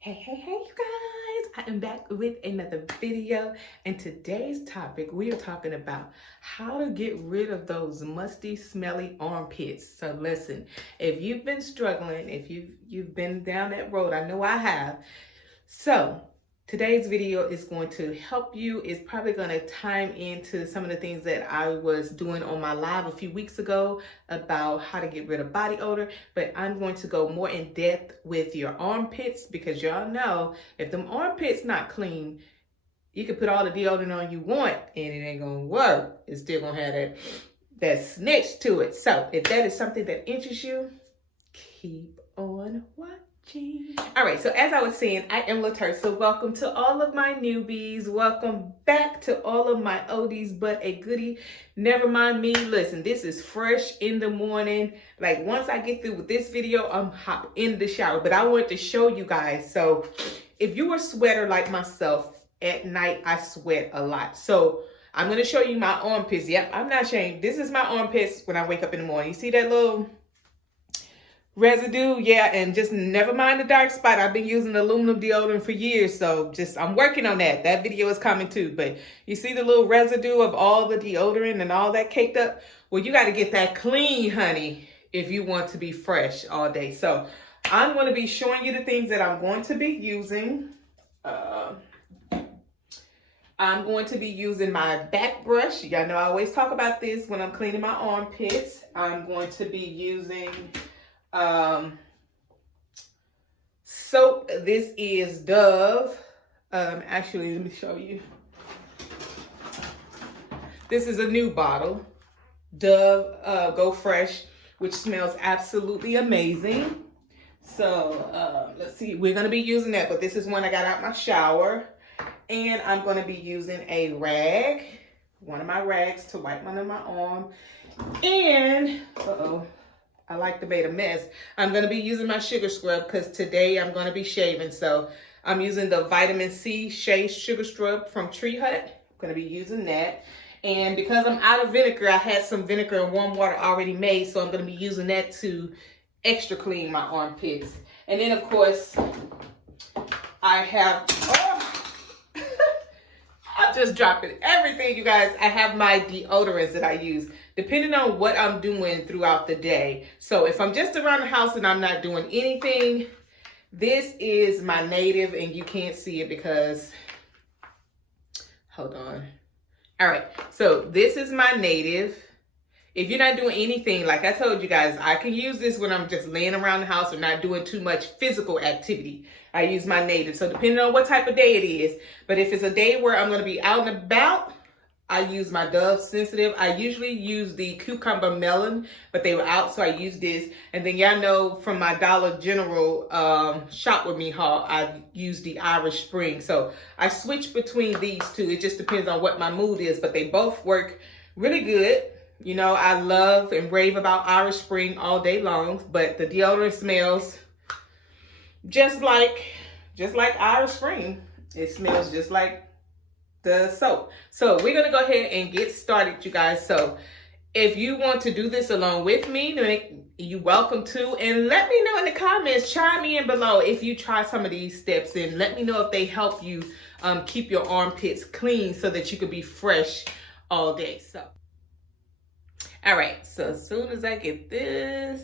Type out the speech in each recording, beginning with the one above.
Hey, you guys, I am back with another video, and today's topic, we are talking about how to get rid of those musty, smelly armpits. So listen, if you've been struggling, if you've been down that road, I know I have. So today's video is going to help you. It's probably going to time into some of the things that I was doing on my live a few weeks ago about how to get rid of body odor, but I'm going to go more in depth with your armpits because y'all know if them armpits not clean, you can put all the deodorant on you want and it ain't gonna work. It's still gonna have that snitch to it. So if that is something that interests you, keep on watching. All right, so as I was saying, I am LaTersa. Welcome to all of my newbies. Welcome back to all of my oldies but a goodie. Never mind me. Listen, this is fresh in the morning. Like once I get through with this video, I'm hop in the shower. But I want to show you guys. So if you are a sweater like myself, at night I sweat a lot. So I'm going to show you my armpits. Yep, I'm not ashamed. This is my armpits when I wake up in the morning. You see that little residue? Yeah, and just never mind the dark spot. I've been using aluminum deodorant for years, so I'm working on that. That video is coming too. But you see the little residue of all the deodorant and all that caked up? Well, you got to get that clean, honey, if you want to be fresh all day. So I'm going to be showing you the things that I'm going to be using. I'm going to be using my back brush. Y'all know I always talk about this when I'm cleaning my armpits. I'm going to be using soap. This is Dove. Actually, let me show you. This is a new bottle, Dove Go Fresh, which smells absolutely amazing. So let's see, we're gonna be using that, but this is one I got out my shower. And I'm gonna be using a rag, one of my rags to wipe under my arm. And, I like to make a mess. I'm gonna be using my sugar scrub because today I'm gonna be shaving. So I'm using the vitamin C Shea Sugar Scrub from Tree Hut. I'm gonna be using that. And because I'm out of vinegar, I had some vinegar and warm water already made. So I'm gonna be using that to extra clean my armpits. And then of course, I have, I'm just dropping everything, you guys. I have my deodorants that I use depending on what I'm doing throughout the day. So if I'm just around the house and I'm not doing anything, this is my native, and you can't see it because, hold on. All right, so this is my native. If you're not doing anything, like I told you guys, I can use this when I'm just laying around the house or not doing too much physical activity. I use my native. So depending on what type of day it is, but if it's a day where I'm going to be out and about, I use my Dove Sensitive. I usually use the Cucumber Melon, but they were out, so I used this. And then y'all know from my Dollar General Shop With Me haul, I use the Irish Spring. So I switch between these two. It just depends on what my mood is, but they both work really good. You know, I love and rave about Irish Spring all day long, but the deodorant smells just like Irish Spring. It smells just like the soap. So we're gonna go ahead and get started, you guys. So if you want to do this along with me, you're welcome to, and let me know in the comments, chime in below if you try some of these steps, and let me know if they help you keep your armpits clean so that you can be fresh all day. So all right, so as soon as I get this,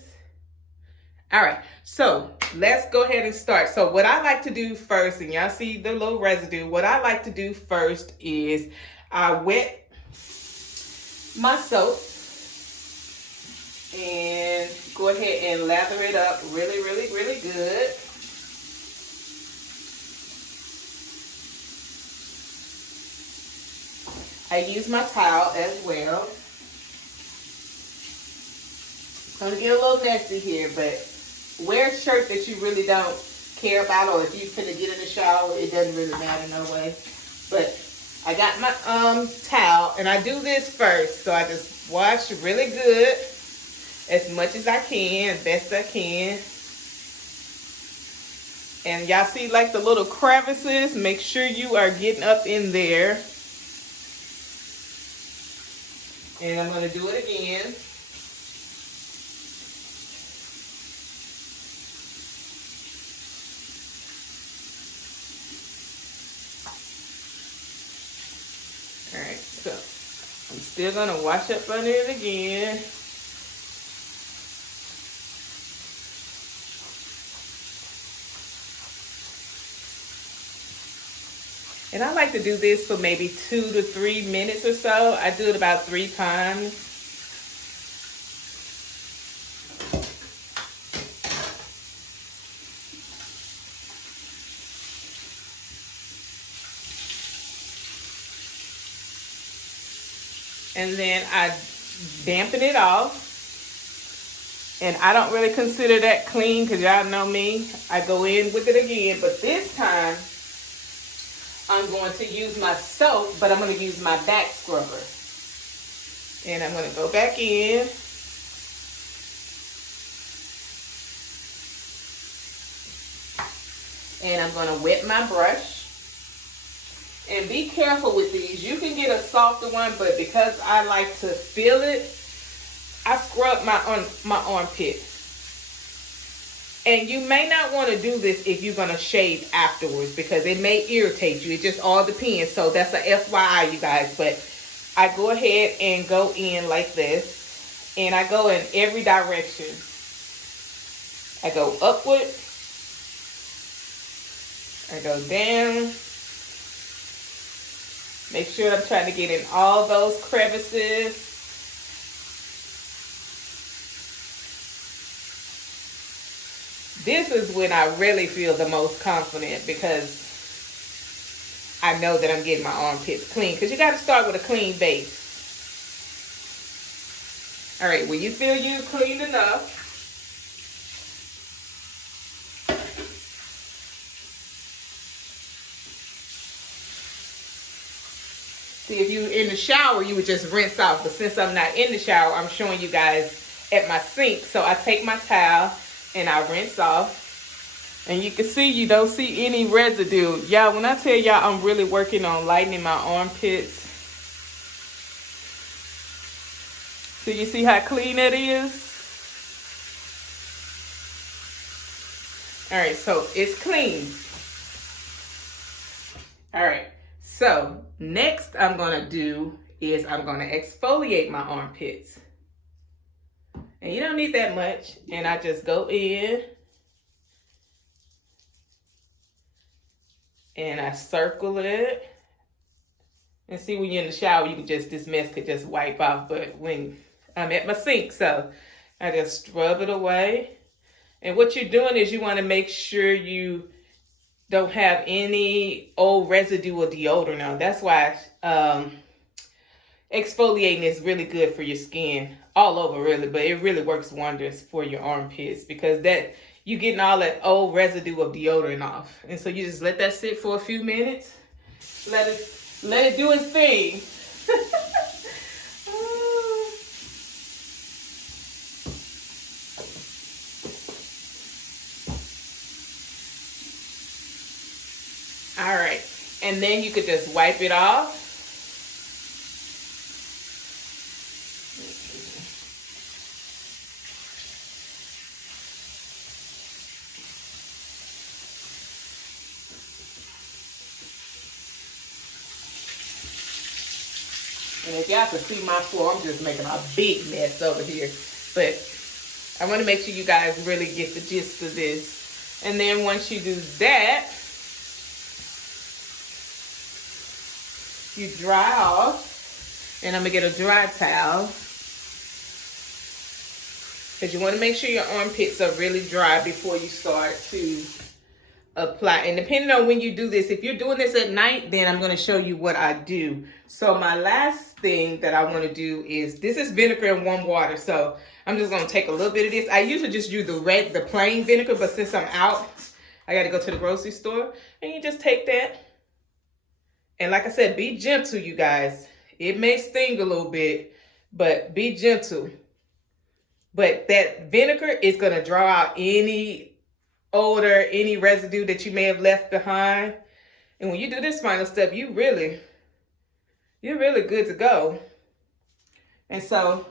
all right, so let's go ahead and start. So what I like to do first, and y'all see the little residue, what I like to do first is I wet my soap and go ahead and lather it up really, really, really good. I use my towel as well. It's gonna get a little messy here, but wear a shirt that you really don't care about, or if you're finna get in the shower, it doesn't really matter no way. But I got my towel, and I do this first. So I just wash really good, as much as I can, best I can. And y'all see like the little crevices? Make sure you are getting up in there. And I'm gonna do it again. still gonna wash up under it again. And I like to do this for maybe 2 to 3 minutes or so. I do it about 3 times. And then I dampen it off. And I don't really consider that clean because y'all know me. I go in with it again, but this time I'm going to use my soap, but I'm going to use my back scrubber. And I'm going to go back in. And I'm going to wet my brush. And be careful with these. You can get a softer one, but because I like to feel it, I scrub my armpit. And you may not want to do this if you're going to shave afterwards because it may irritate you. It just all depends. So that's a FYI, you guys. But I go ahead and go in like this. And I go in every direction. I go upward. I go down. Make sure I'm trying to get in all those crevices. This is when I really feel the most confident because I know that I'm getting my armpits clean. Because you got to start with a clean base. All right, when you feel you've cleaned enough, see, if you're in the shower, you would just rinse off. But since I'm not in the shower, I'm showing you guys at my sink. So I take my towel and I rinse off. And you can see you don't see any residue. Y'all, when I tell y'all I'm really working on lightening my armpits. So you see how clean that is? All right, so it's clean. All right, so next I'm gonna do is I'm gonna exfoliate my armpits. And you don't need that much. And I just go in and I circle it. And see, when you're in the shower, you can just, this mess could just wipe off. But when I'm at my sink, so I just scrub it away. And what you're doing is you want to make sure you don't have any old residue of deodorant on. That's why exfoliating is really good for your skin all over, really. But it really works wonders for your armpits because that you're getting all that old residue of deodorant off. And so you just let that sit for a few minutes. Let it do its thing. All right, and then you could just wipe it off. And if y'all can see my floor, I'm just making a big mess over here. But I want to make sure you guys really get the gist of this. And then once you do that, you dry off. And I'm going to get a dry towel. Because you want to make sure your armpits are really dry before you start to apply. And depending on when you do this, if you're doing this at night, then I'm going to show you what I do. So my last thing that I want to do is, this is vinegar and warm water. So I'm just going to take a little bit of this. I usually just use the plain vinegar, but since I'm out, I got to go to the grocery store. And you just take that. And like I said, be gentle, you guys. It may sting a little bit, but be gentle. But that vinegar is going to draw out any odor, any residue that you may have left behind. And when you do this final step, you're really good to go. And so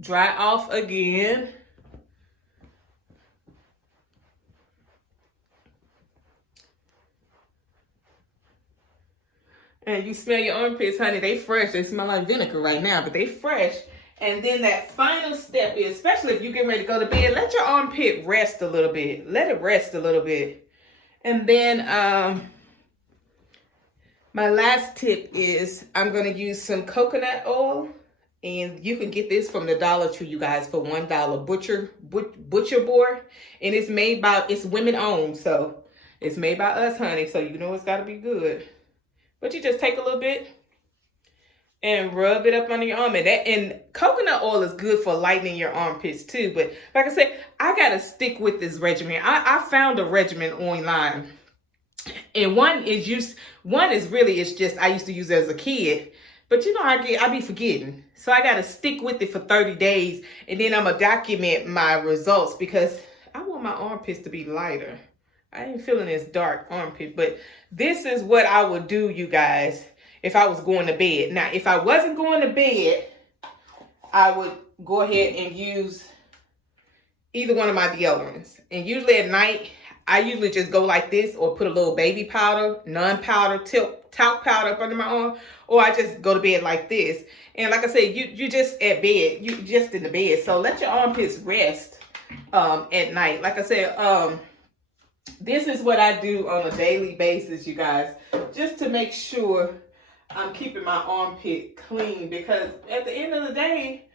dry off again. And you smell your armpits, honey, they fresh. They smell like vinegar right now, but they fresh. And then that final step is, especially if you get ready to go to bed, let your armpit rest a little bit. Let it rest a little bit. And then my last tip is I'm going to use some coconut oil. And you can get this from the Dollar Tree, you guys, for $1. Butcher Board. And it's made by, it's women owned. So it's made by us, honey. So you know it's got to be good. But you just take a little bit and rub it up under your arm. And coconut oil is good for lightening your armpits too. But like I said, I got to stick with this regimen. I found a regimen online. And one is really, it's just, I used to use it as a kid. But you know, I be forgetting. So I got to stick with it for 30 days. And then I'm going to document my results because I want my armpits to be lighter. I ain't feeling this dark armpit. But this is what I would do, you guys, if I was going to bed. Now, if I wasn't going to bed, I would go ahead and use either one of my deodorants. And usually at night, I usually just go like this or put a little baby powder, non-powder, talc powder up under my arm, or I just go to bed like this. And like I said, you just at bed, you just in the bed. So let your armpits rest at night. Like I said, this is what I do on a daily basis, you guys, just to make sure I'm keeping my armpit clean, because at the end of the day,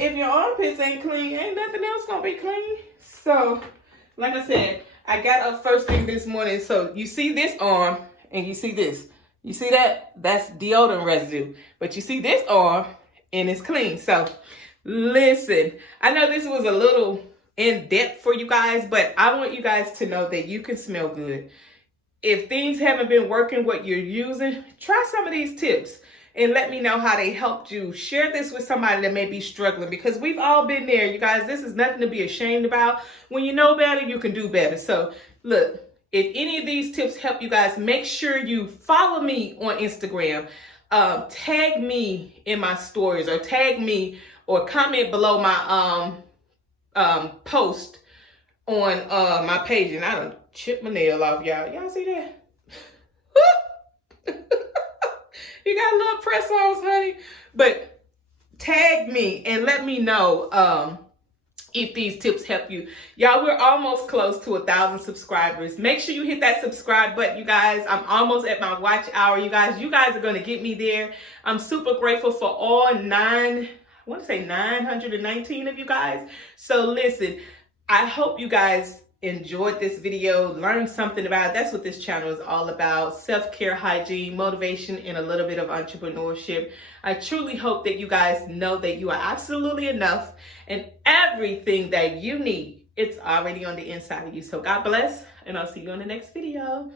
if your armpits ain't clean, ain't nothing else gonna be clean. So, like I said, I got up first thing this morning. So you see this arm and you see this. You see that? That's deodorant residue. But you see this arm and it's clean. So listen, I know this was a little in depth for you guys, but I want you guys to know that you can smell good. If things haven't been working what you're using, try some of these tips and let me know how they helped you. Share this with somebody that may be struggling, because we've all been there, you guys. This is nothing to be ashamed about. When you know better, you can do better. So look, if any of these tips help you guys, make sure you follow me on Instagram. Tag me in my stories, or tag me, or comment below my post on my page. And I done chipped my nail off, y'all. Y'all see that? You got a little press ons, honey. But tag me and let me know if these tips help you. Y'all, we're almost close to 1,000 subscribers. Make sure you hit that subscribe button, you guys. I'm almost at my watch hour, you guys. You guys are going to get me there. I'm super grateful for all 919 of you guys. So listen, I hope you guys enjoyed this video, learned something about it. That's what this channel is all about: self-care, hygiene, motivation, and a little bit of entrepreneurship. I truly hope that you guys know that you are absolutely enough, and everything that you need, it's already on the inside of you. So God bless, and I'll see you on the next video.